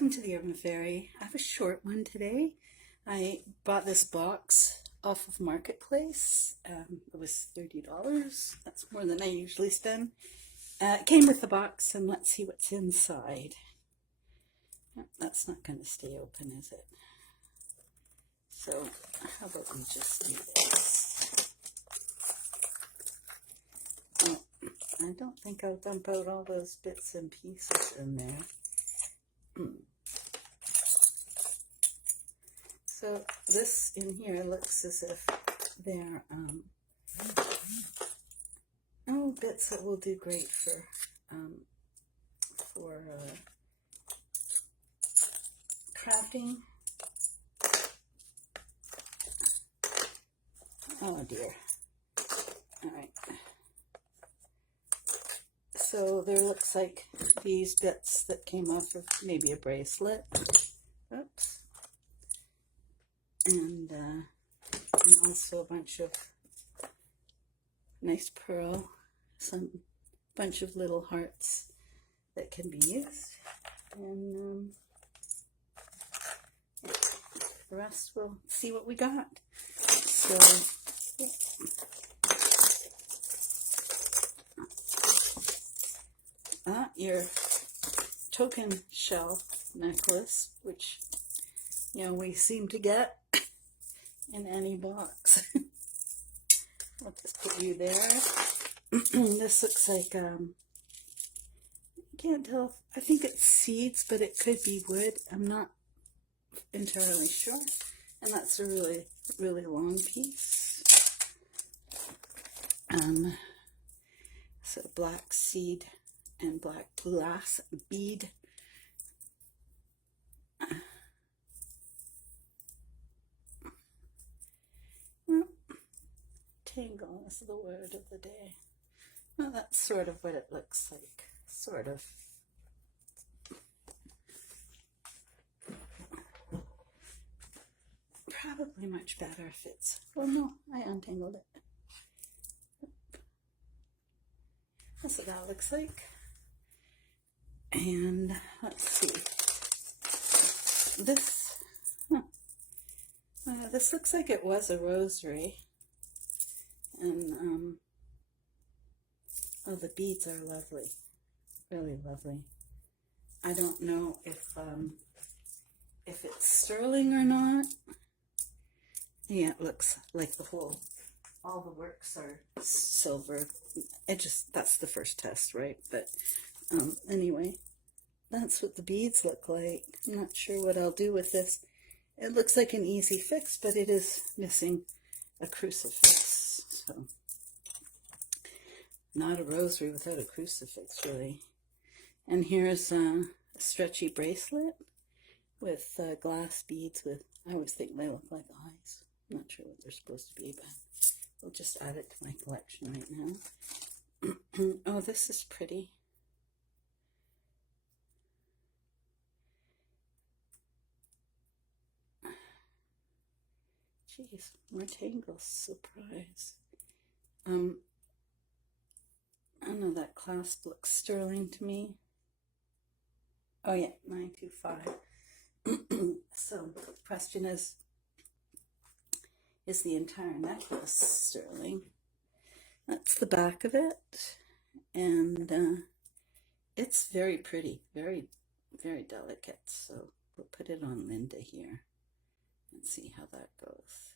welcome to the Urban Fairy. I have a short one today. I bought this box off of Marketplace. It was $30. That's more than I usually spend. It came with the box, and let's see what's inside. That's not going to stay open, is it? So how about we just do this? Oh, I don't think I'll dump out all those bits and pieces in there. So this in here looks as if they're bits that will do great for crafting. Oh dear. All right. So there looks like these bits that came off of maybe a bracelet. Oops. And also a bunch of nice pearl, bunch of little hearts that can be used. And the rest we'll see what we got. So your token shell necklace, which we seem to get in any box. I'll just put you there. This looks like I can't tell. I think it's seeds, but it could be wood. I'm not entirely sure. And that's a really, really long piece. So black seed and black glass bead. Tangle is the word of the day. Well, that's sort of what it looks like. Sort of. Probably much better if it's... Well, no, I untangled it. That's what that looks like. And let's see. This looks like it was a rosary. And oh, the beads are lovely, really lovely. I don't know if it's sterling or not. Yeah, it looks like all the works are silver. That's the first test, right? But anyway, that's what the beads look like. I'm not sure what I'll do with this. It looks like an easy fix, but it is missing a crucifix. So, not a rosary without a crucifix, really. And here's a stretchy bracelet with glass beads with, I always think they look like eyes. I'm not sure what they're supposed to be, but we'll just add it to my collection right now. Oh, this is pretty. Jeez, more tangles, surprise. I don't know, that clasp looks sterling to me. Oh yeah, 925. So the question is the entire necklace sterling? That's the back of it, and it's very pretty, very, very delicate. So we'll put it on Linda here and see how that goes.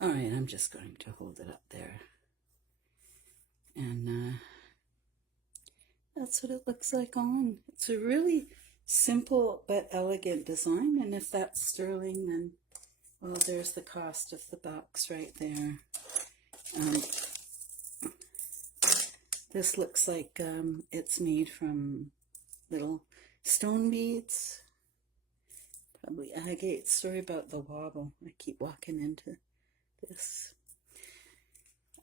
All right, I'm just going to hold it up there. And that's what it looks like on. It's a really simple but elegant design. And if that's sterling, then, well, there's the cost of the box right there. This looks like it's made from little stone beads. Probably agate. Sorry about the wobble. I keep walking into this.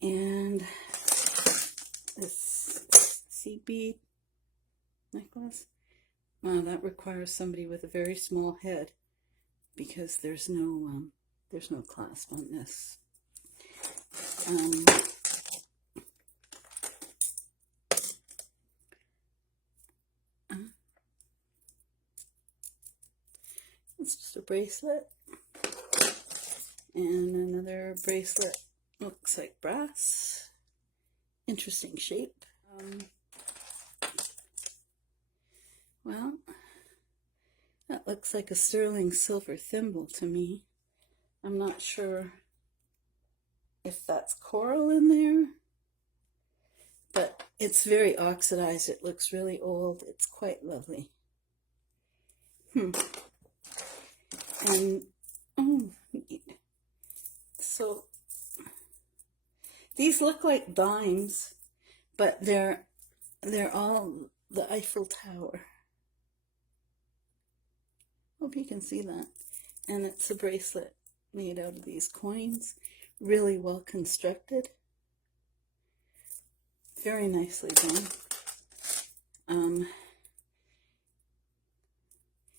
And this seed bead necklace. Wow, that requires somebody with a very small head because there's no clasp on this. bracelet. And another bracelet, looks like brass. Interesting shape. Well, that looks like a sterling silver thimble to me. I'm not sure if that's coral in there, but it's very oxidized. It looks really old. It's quite lovely. And, oh, neat. So, these look like dimes, but they're all the Eiffel Tower. Hope you can see that. And it's a bracelet made out of these coins. Really well constructed. Very nicely done.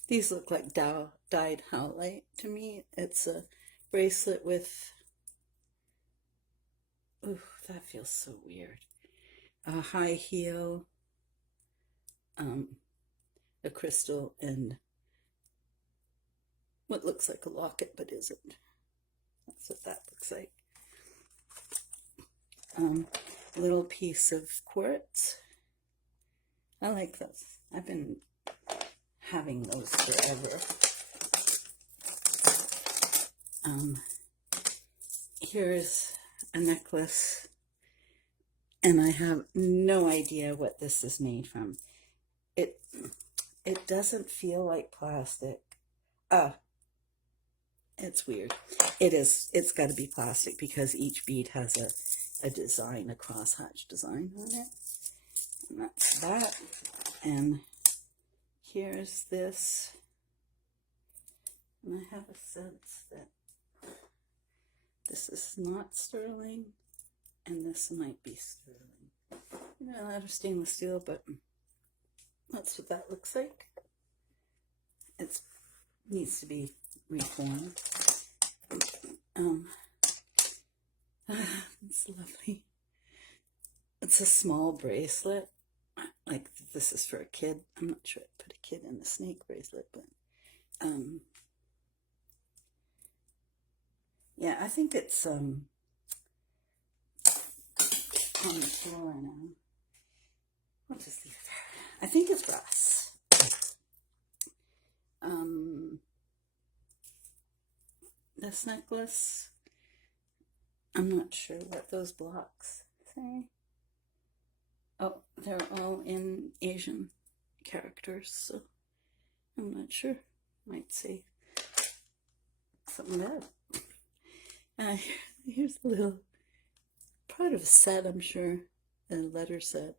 These look like dyed howlite to me. It's a bracelet with, ooh, that feels so weird. A high heel, a crystal, and what looks like a locket but isn't. That's what that looks like. A little piece of quartz. I like those. I've been having those forever. Here's a necklace, and I have no idea what this is made from. It doesn't feel like plastic. It's weird. It is. It's got to be plastic because each bead has a design, a crosshatch design on it. And that's that. And here's this. And I have a sense that this is not sterling, and this might be sterling. You know, out of stainless steel, but that's what that looks like. It needs to be reformed. It's lovely. It's a small bracelet. Like, this is for a kid. I'm not sure I'd put a kid in a snake bracelet, but yeah, I think it's on the floor now. I'll just leave it there. I think it's brass. This necklace, I'm not sure what those blocks say. Oh, they're all in Asian characters, so I'm not sure. Might say something else. Here's a little part of a set, I'm sure, a letter set.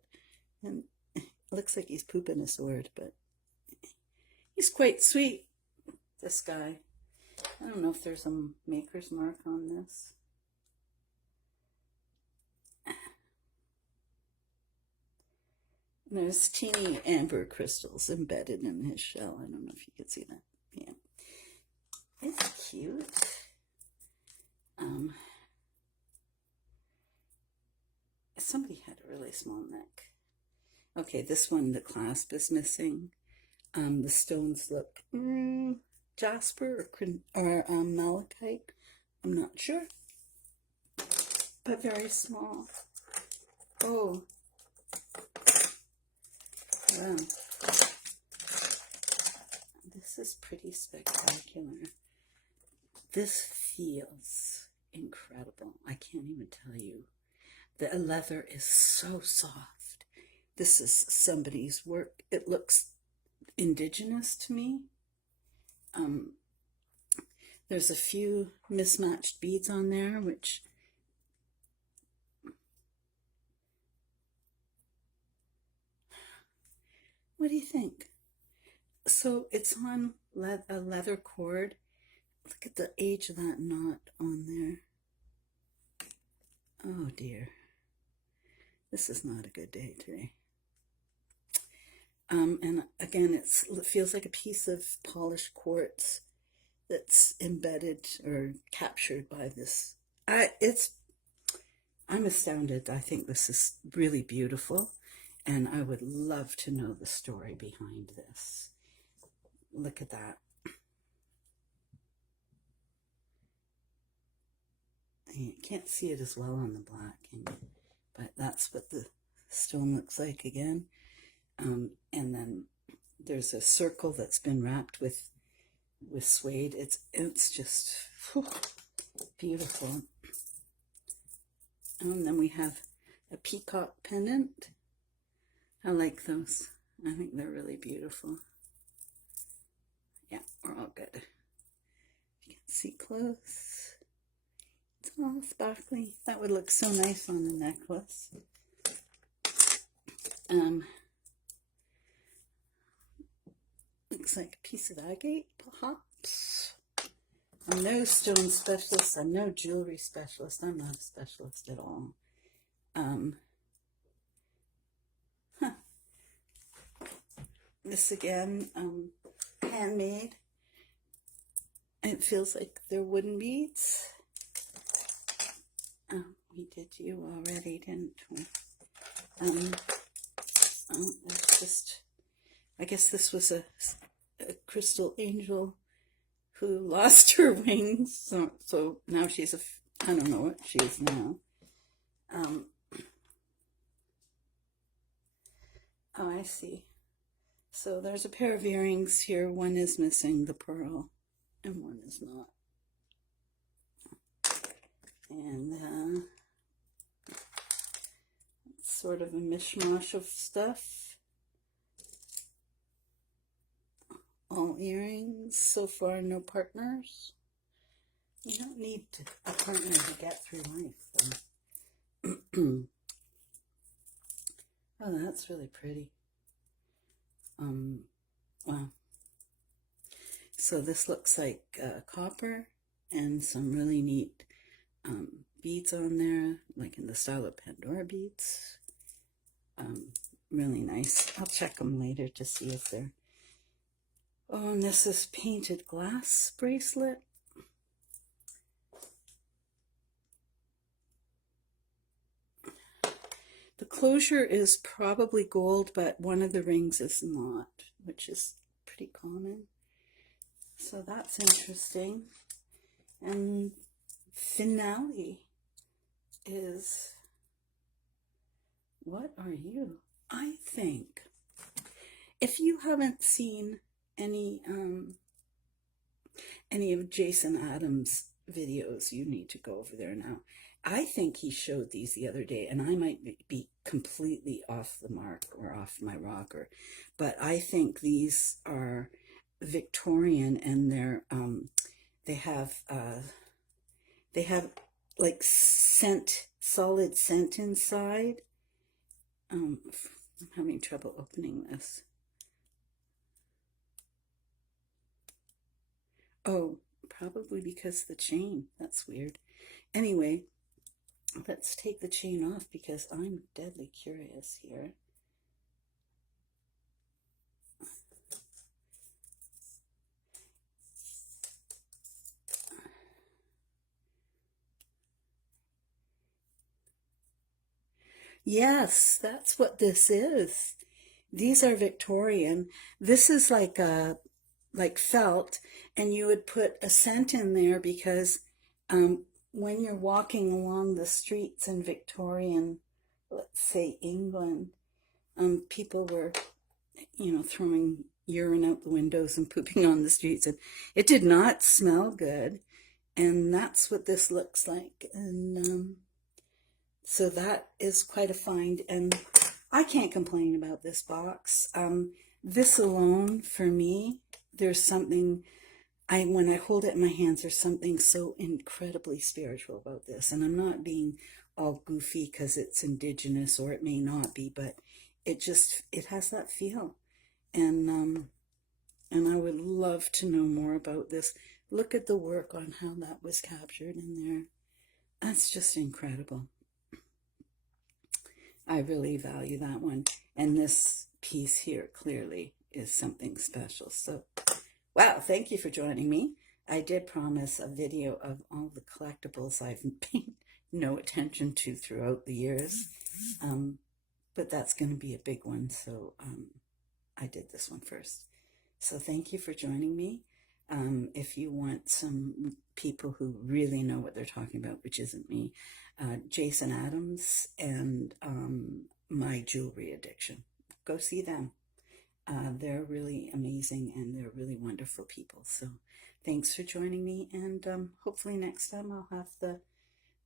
And it looks like he's pooping a sword, but he's quite sweet, this guy. I don't know if there's a maker's mark on this. And there's teeny amber crystals embedded in his shell. I don't know if you can see that. Yeah. It's cute. Somebody had a really small neck. Okay, this one, the clasp is missing. The stones look jasper or malachite. I'm not sure, but very small. Oh, wow. This is pretty spectacular. This feels incredible. I can't even tell you. The leather is so soft. This is somebody's work. It looks indigenous to me. There's a few mismatched beads on there, which what do you think? So it's on a leather cord. Look at the age of that knot on there. Oh dear. This is not a good day today. And again, it feels like a piece of polished quartz that's embedded or captured by this. I'm astounded. I think this is really beautiful, and I would love to know the story behind this. Look at that. You can't see it as well on the black, but that's what the stone looks like again. And then there's a circle that's been wrapped with suede. It's just beautiful. And then we have a peacock pendant. I like those. I think they're really beautiful. Yeah, we're all good. You can see close. It's all sparkly. That would look so nice on a necklace. Looks like a piece of agate, perhaps. I'm no stone specialist. I'm no jewelry specialist. I'm not a specialist at all. This again, handmade. It feels like they're wooden beads. We did you already, didn't we? It's just, I guess this was a crystal angel who lost her wings. So now she's I don't know what she is now. Oh, I see. So there's a pair of earrings here. One is missing the pearl and one is not. And it's sort of a mishmash of stuff. All earrings. So far, no partners. You don't need a partner to get through life, though. Oh, that's really pretty. Wow. So this looks like copper and some really neat beads on there, like in the style of Pandora beads. Really nice. I'll check them later to see if they're... Oh, and this is painted glass bracelet. The closure is probably gold, but one of the rings is not, which is pretty common. So that's interesting. And finale is, what are you? I think if you haven't seen any of Jason Adams' videos, you need to go over there now. I think he showed these the other day, and I might be completely off the mark or off my rocker, but I think these are Victorian, and they have like solid scent inside. I'm having trouble opening this. Oh, probably because the chain. That's weird. Anyway, let's take the chain off because I'm deadly curious here. Yes, that's what this is. These are Victorian. This is like felt, and you would put a scent in there because when you're walking along the streets in Victorian, let's say England, people were, throwing urine out the windows and pooping on the streets, and it did not smell good. And that's what this looks like. And so that is quite a find, and I can't complain about this box. This alone, for me, there's something, when I hold it in my hands, there's something so incredibly spiritual about this. And I'm not being all goofy because it's indigenous, or it may not be, but it has that feel. And I would love to know more about this. Look at the work on how that was captured in there. That's just incredible. I really value that one. And this piece here clearly is something special. So, wow, thank you for joining me. I did promise a video of all the collectibles I've paid no attention to throughout the years. But that's going to be a big one, so I did this one first. So thank you for joining me. If you want some people who really know what they're talking about, which isn't me, Jason Adams and My Jewelry Addiction. Go see them. They're really amazing and they're really wonderful people. So thanks for joining me, and hopefully next time I'll have the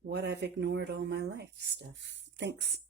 what I've ignored all my life stuff. Thanks.